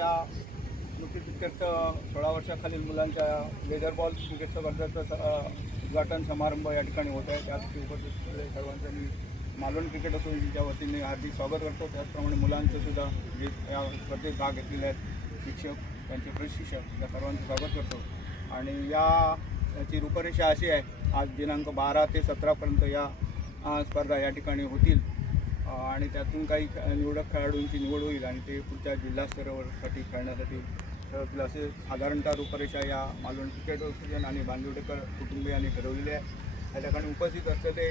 त्या नृत्य क्रिकेटचं सोळा वर्षाखालील मुलांच्या लेदर बॉल क्रिकेट स्पर्धेचं उद्घाटन समारंभ या ठिकाणी होत आहे. त्यात उपस्थित सर्वांचं मी मालवण क्रिकेट असोसिएशनच्या वतीने हार्दिक स्वागत करतो. त्याचप्रमाणे मुलांचे सुद्धा जे या स्पर्धेत भाग घेतलेले आहेत शिक्षक त्यांचे प्रशिक्षक या सर्वांचं स्वागत करतो. आणि या याची रूपरेषा अशी आहे आज दिनांक बारा ते सतरापर्यंत या स्पर्धा या ठिकाणी होतील. आणि त्यातून काही निवडक खेळाडूंची निवड होईल आणि ते पुढच्या जिल्हा स्तरावरसाठी खेळण्यासाठी ठरवतील असे साधारणतः रूपरेषा या मालवण क्रिकेट असोसिएशन आणि बांदिवडेकर कुटुंबियांनी ठरवलेले आहे. या ठिकाणी उपस्थित असलेले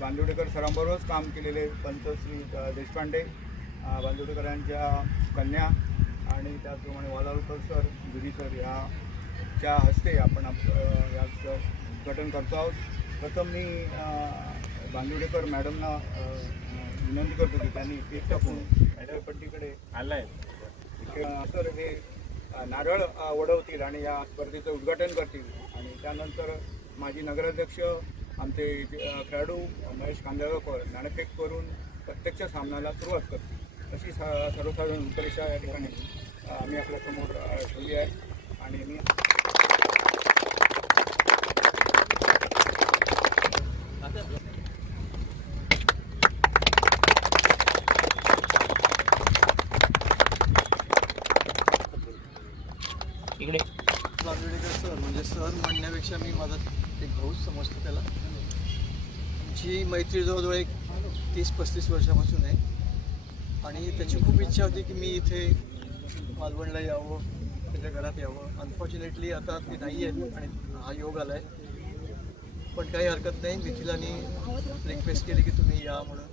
बांदिवडेकर सरांबरोबरच काम केलेले पंत श्री देशपांडे बांदिवडेकरांच्या कन्या आणि त्याचप्रमाणे वालालकर सर गिरी सर याच्या हस्ते आपण आप- याचं उद्घाटन करतो आहोत. प्रथम मी बांदिवडेकर मॅडमना विनंती करतो की त्यांनी एक टाकून पट्टीकडे आलाय. सर हे नारळ ओढवतील वडवतील आणि या स्पर्धेचं उद्घाटन करतील. आणि त्यानंतर माजी नगराध्यक्ष आमचे खेळाडू महेश कांदळकर नाणेफेक करून प्रत्यक्ष सामन्याला सुरुवात करतील. अशी सा- सर्वसाधारण परीक्षा या ठिकाणी आम्ही आपल्यासमोर ठेवली आहे. आणि मी इकडे बांदिवडेकर सर म्हणजे सर म्हणण्यापेक्षा मी माझा एक भाऊच समजतो त्याला. आमची मैत्री जवळजवळ एक तीस पस्तीस वर्षापासून आहे. आणि त्याची खूप इच्छा होती की मी इथे मालवणला यावं त्याच्या घरात यावं. अनफॉर्च्युनेटली आता ते नाही आहेत आणि हा योग आला आहे पण काही हरकत नाही. मिथिलानी रिक्वेस्ट केली की तुम्ही या म्हणून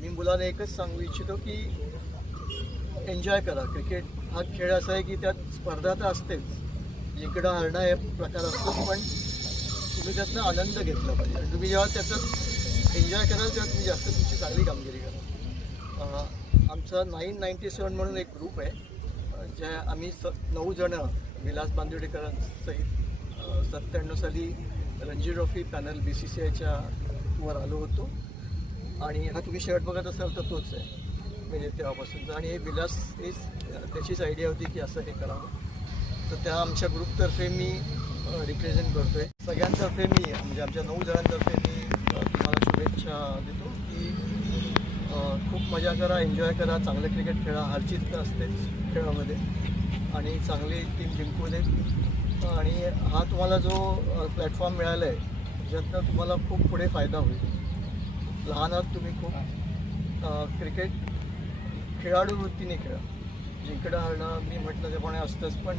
मी मुलांना एकच सांगू इच्छितो की एन्जॉय करा. क्रिकेट हा खेळ असा आहे की त्यात स्पर्धा तर असतेच. जिंकणं हरणं हे प्रकार असतो पण तुम्ही त्यातनं आनंद घेतला पाहिजे. आणि तुम्ही जेव्हा त्याच्यात एन्जॉय कराल तेव्हा तुम्ही जास्त तुमची चांगली कामगिरी कराल आमचा नाईन नाईन्टी सेवन म्हणून एक ग्रुप आहे जे ज्या आम्ही स नऊ जणं विलास बांदिवडेकरांसहित सत्त्याण्णव साली Ranji trophy panel B C C आयच्या वर आलो होतो. आणि हा तुम्ही शर्ट बघत असाल तर तोच आहे. म्हणजे तेव्हापासूनचा आणि हे विलास विलासनीच त्याचीच आयडिया होती की असं हे करावं. तर त्या आमच्या ग्रुपतर्फे मी रिप्रेझेंट करतो आहे सगळ्यांतर्फे मी म्हणजे आमच्या नऊ जणांतर्फे मी तुम्हाला शुभेच्छा देतो की खूप मजा करा एन्जॉय करा. चांगलं क्रिकेट खेळा हरचित असतेच खेळामध्ये. आणि चांगली टीम जिंकू दे. आणि हा तुम्हाला जो प्लॅटफॉर्म मिळाला आहे ज्यातनं तुम्हाला खूप पुढे फायदा होईल. लहान आहात तुम्ही खूप. क्रिकेट खेळाडू वृत्तीने खेळा. जिंकणं हरणं मी म्हटलं त्याप्रमाणे असतंच पण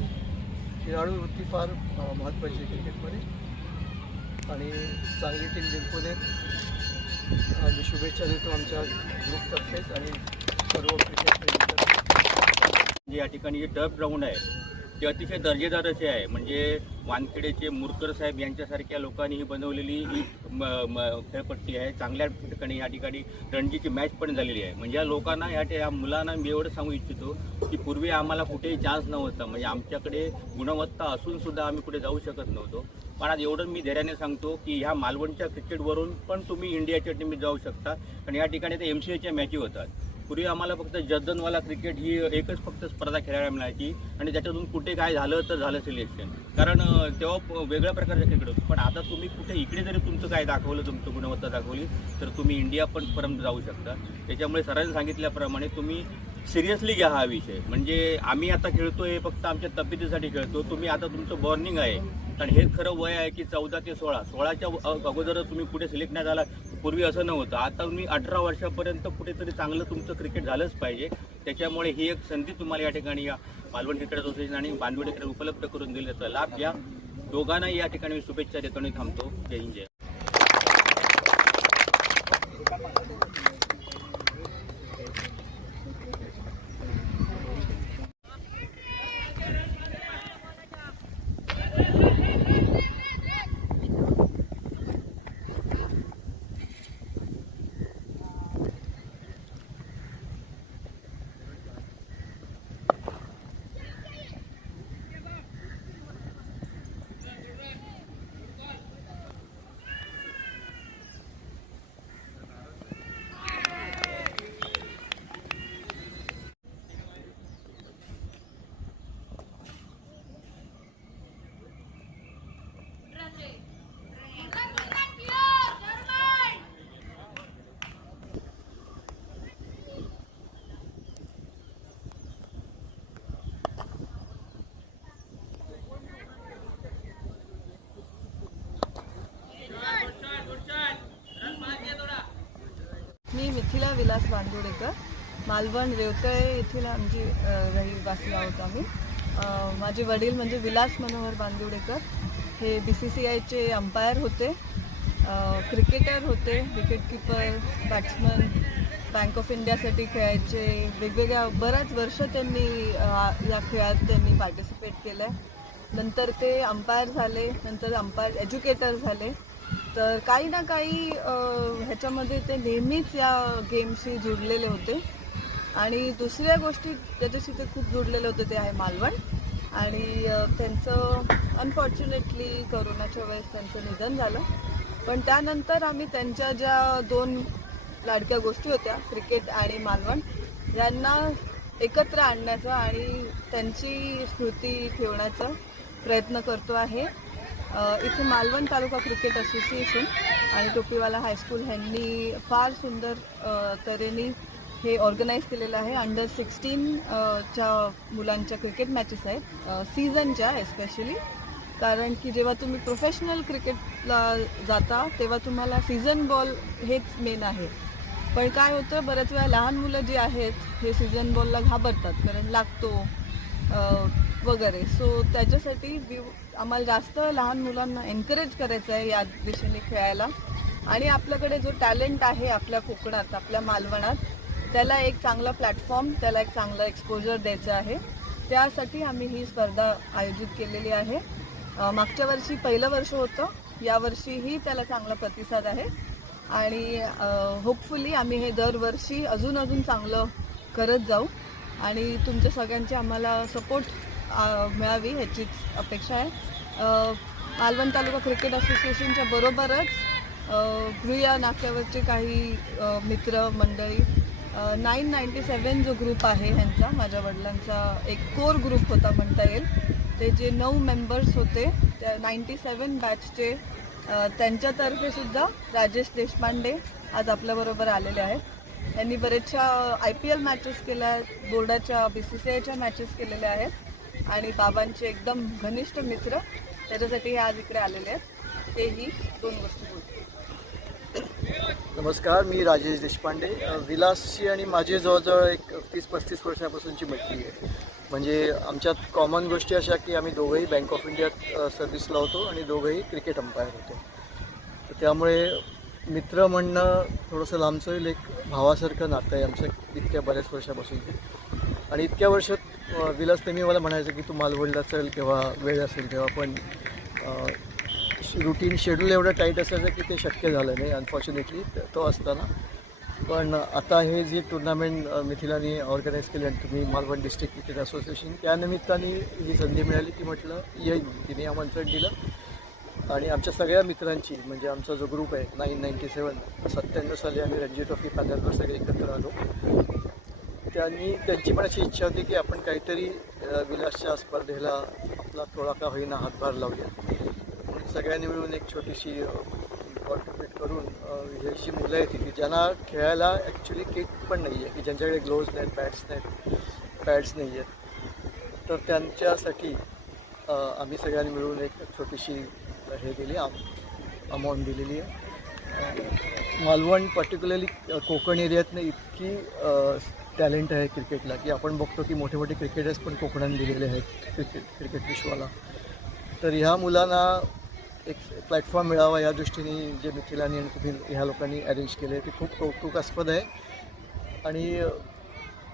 खेळाडू वृत्ती फार महत्त्वाची आहे क्रिकेटमध्ये. आणि चांगली टीम जिंकू देत. मी शुभेच्छा देतो आमच्या ग्रुपतर्फेच आणि सर्व क्रिकेट जे या ठिकाणी जे टर्फ ग्राउंड आहे ते अतिशय दर्जेदार असे आहे. म्हणजे वानखेडेचे मुरकर साहेब यांच्यासारख्या लोकांनी ही बनवलेली ही म- खेळपट्टी आहे. चांगल्या ठिकाणी या ठिकाणी रणजीची मॅच पण झालेली आहे. म्हणजे या लोकांना या या मुलांना मी एवढं सांगू इच्छितो की पूर्वी आम्हाला कुठेही चान्स नव्हता. म्हणजे आमच्याकडे गुणवत्ता असून सुद्धा आम्ही कुठे जाऊ शकत नव्हतो. पण आज एवढं मी धैर्याने सांगतो की ह्या मालवणच्या क्रिकेटवरून पण तुम्ही इंडियाच्या टीमीत जाऊ शकता. आणि या ठिकाणी ते एम सी एच्या मॅची होतात. पूर्वी आम्हाला फक्त जद्दनवाला क्रिकेट ही एकच फक्त स्पर्धा खेळायला मिळायची. आणि त्याच्यातून कुठे काय झालं तर झालं सिलेक्शन कारण तेव्हा वेगळ्या प्रकारचं क्रिकेट होतं. पण आता तुम्ही कुठे इकडे जरी तुमचं काय दाखवलं तुमचं गुणवत्ता दाखवली तर तुम्ही इंडिया पण पर्यंत जाऊ शकता. त्याच्यामुळे सरांनी सांगितल्याप्रमाणे तुम्ही सिरियसली घ्या हा विषय. म्हणजे आम्ही आता खेळतो हे फक्त आमच्या तब्येतीसाठी खेळतो. तुम्ही आता तुमचं बॉर्निंग आहे. कारण हे खरं वय आहे की चौदा ते सोळा. सोळाच्या अगोदर तुम्ही कुठे सिलेक्ट नाही झाला पूर्वी असं नव्हतं. आता तुम्ही अठरा वर्षापर्यंत कुठेतरी चांगलं तुमचं क्रिकेट झालंच पाहिजे. त्याच्यामुळे ही एक संधी तुम्हाला या ठिकाणी या मालवण क्रिकेट असोसिएशन आणि बांधवड क्रिकेट उपलब्ध करून दिली त्याचा लाभ घ्या. दोघांनाही या ठिकाणी मी शुभेच्छा देतो आणि थांबतो. जय हिंद जय विलास बांदोडेकर मालवण रेवतळे येथील आमची रहिवासी आहोत आम्ही. माझे वडील म्हणजे विलास मनोहर बांदोडेकर हे बी सी सी आयचे अंपायर होते. क्रिकेटर होते विकेटकीपर बॅट्समन बँक ऑफ इंडियासाठी खेळायचे. वेगवेगळ्या बऱ्याच वर्ष त्यांनी या खेळात त्यांनी पार्टिसिपेट केलं. आहे नंतर ते अंपायर झाले नंतर अंपायर एज्युकेटर झाले. तर काही ना काही ह्याच्यामध्ये ते नेहमीच या गेमशी जुडलेले होते. आणि दुसऱ्या गोष्टी ज्याच्याशी ते खूप जुडलेले होते ते आहे मालवण. आणि त्यांचं अनफॉर्च्युनेटली करोनाच्या वेळेस त्यांचं निधन झालं. पण त्यानंतर आम्ही त्यांच्या ज्या दोन लाडक्या गोष्टी होत्या क्रिकेट आणि मालवण यांना एकत्र आणण्याचा आणि त्यांची स्मृती ठेवण्याचा प्रयत्न करतो आहे. इथे मालवण तालुका क्रिकेट असोसिएशन आणि टोपीवाला हायस्कूल ह्यांनी फार सुंदर तऱ्हेने हे ऑर्गनाईज केलेलं आहे. अंडर सिक्स्टीनच्या मुलांच्या क्रिकेट मॅचेस आहेत सीझनच्या एस्पेशली कारण की जेव्हा तुम्ही प्रोफेशनल क्रिकेटला जाता तेव्हा तुम्हाला सीझन बॉल हेच मेन आहे. पण काय होतं बऱ्याच वेळा लहान मुलं जी आहेत हे सीझन बॉलला घाबरतात कारण लागतो वगैरे. सो त्याच्यासाठी व्यू आम्हाला जास्त लहान मुलांना एनकरेज करायचं आहे या दिशेने खेळायला. आणि आपल्याकडे जो टॅलेंट आहे आपल्या कोकणात आपल्या मालवणात त्याला एक चांगला प्लॅटफॉर्म त्याला एक चांगलं एक्सपोजर द्यायचं आहे. त्यासाठी आम्ही ही स्पर्धा आयोजित केलेली आहे. मागच्या वर्षी पहिलं वर्ष होतं. यावर्षीही त्याला चांगला प्रतिसाद आहे. आणि होपफुली आम्ही हे दरवर्षी अजून अजून चांगलं करत जाऊ. आणि तुमच्या सगळ्यांचे आम्हाला सपोर्ट मिळावी ह्याचीच अपेक्षा आहे. मालवण तालुका क्रिकेट असोसिएशनच्या बरोबरच अ, नाक्यावरचे काही मित्र मंडळी नाईन नाईन्टी सेवन जो ग्रुप आहे ह्यांचा माझ्या वडिलांचा एक कोर ग्रुप होता म्हणता येईल. ते जे नऊ मेंबर्स होते त्या नाईन्टी सेवन बॅचचे त्यांच्यातर्फेसुद्धा त्यांच्यातर्फे सुद्धा राजेश देशपांडे आज आपल्याबरोबर आलेले आहेत. त्यांनी बरेचशा आय पी एल मॅचेस केल्या आहेत बोर्डाच्या बी सी सी आयच्या मॅचेस केलेल्या आहेत. आणि बाबांचे एकदम घनिष्ठ मित्र त्याच्यासाठी हे आज इकडे आलेले आहेत. तेही दोन गोष्टी बोलतील नमस्कार मी राजेश देशपांडे. विलासची आणि माझी जवळजवळ एक तीस पस्तीस वर्षापासूनची मैत्री आहे. म्हणजे आमच्यात कॉमन गोष्टी अशा की आम्ही दोघंही बँक ऑफ इंडियात सर्व्हिसला होतो आणि दोघंही क्रिकेट अंपायर होतो. तर त्यामुळे मित्र म्हणणं थोडंसं लांबचं होईल. एक भावासारखं नातं आहे आमचं इतक्या बऱ्याच वर्षापासून. आणि इतक्या वर्षात विलास त्यांनी मला म्हणायचं की तू मालवणला चल किंवा वेळ असेल तेव्हा पण रुटीन शेड्यूल एवढं टाईट असायचं की ते शक्य झालं नाही अनफॉर्च्युनेटली तो असताना. पण आता हे जे टुर्नामेंट मिथिलाने ऑर्गनाईज केली आणि तुम्ही मालवण डिस्ट्रिक्ट क्रिकेट असोसिएशन त्यानिमित्ताने ही संधी मिळाली की म्हटलं येईन तिने आमंत्रण दिलं. आणि आमच्या सगळ्या मित्रांची म्हणजे आमचा जो ग्रुप आहे नाईन नाईन्टी सेवन सत्त्याण्णव साली आम्ही रणजी ट्रॉफी पॅनलवर सगळे एकत्र आलो. त्यांनी त्यांची पण अशी इच्छा होती की आपण काहीतरी विलासच्या स्पर्धेला आपला थोडा का होईना हातभार लावूया सगळ्यांनी मिळून एक छोटीशी पार्टिसिपेट करून अ, ही अशी मुलं आहेत की ज्यांना खेळायला ॲक्च्युली किट पण नाही आहे की ज्यांच्याकडे ग्लोव्ज नाहीत बॅट्स नाहीत पॅड्स नाही आहेत तर त्यांच्यासाठी आम्ही सगळ्यांनी मिळून एक छोटीशी हे दिली अमाऊंट दिलेली आहे. मालवण पर्टिक्युलरली कोकण एरियातनं इतकी टॅलेंट आहे क्रिकेटला की आपण बघतो की मोठे मोठे क्रिकेटर्स पण कोकणात दिलेले आहेत क्रिकेट क्रिकेट विश्वाला. तर ह्या मुलांना एक प्लॅटफॉर्म मिळावा या दृष्टीने जे मिथिलानी आणि कुठील ह्या लोकांनी अरेंज केले ते खूप कौतुकास्पद आहे. आणि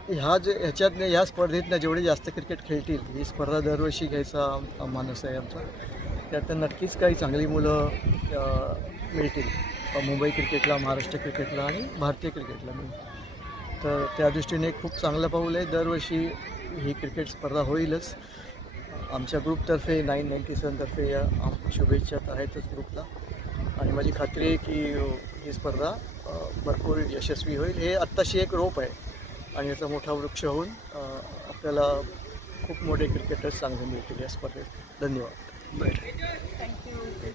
ह्या जे ह्याच्यातनं ह्या स्पर्धेतनं जेवढे जास्त क्रिकेट खेळतील ही स्पर्धा दरवर्षी घ्यायचा मानस आहे आमचा. त्यात नक्कीच काही चांगली मुलं मिळतील. मुंबई क्रिकेटला महाराष्ट्र क्रिकेटला आणि भारतीय क्रिकेटला मिळतील तर त्या दृष्टीने एक खूप चांगलं पाऊल आहे. दरवर्षी ही क्रिकेट स्पर्धा होईलच. आमच्या ग्रुपतर्फे नाईन नाईन्टी सेवनतर्फे या आम- शुभेच्छा तर आहेतच ग्रुपला. आणि माझी खात्री आहे की ही स्पर्धा भरपूर यशस्वी होईल. हे आत्ताशी एक रोप आहे आणि याचा मोठा वृक्ष होऊन आपल्याला खूप मोठे क्रिकेटर्स चांगले मिळतील या स्पर्धेत. धन्यवाद. थँक्यू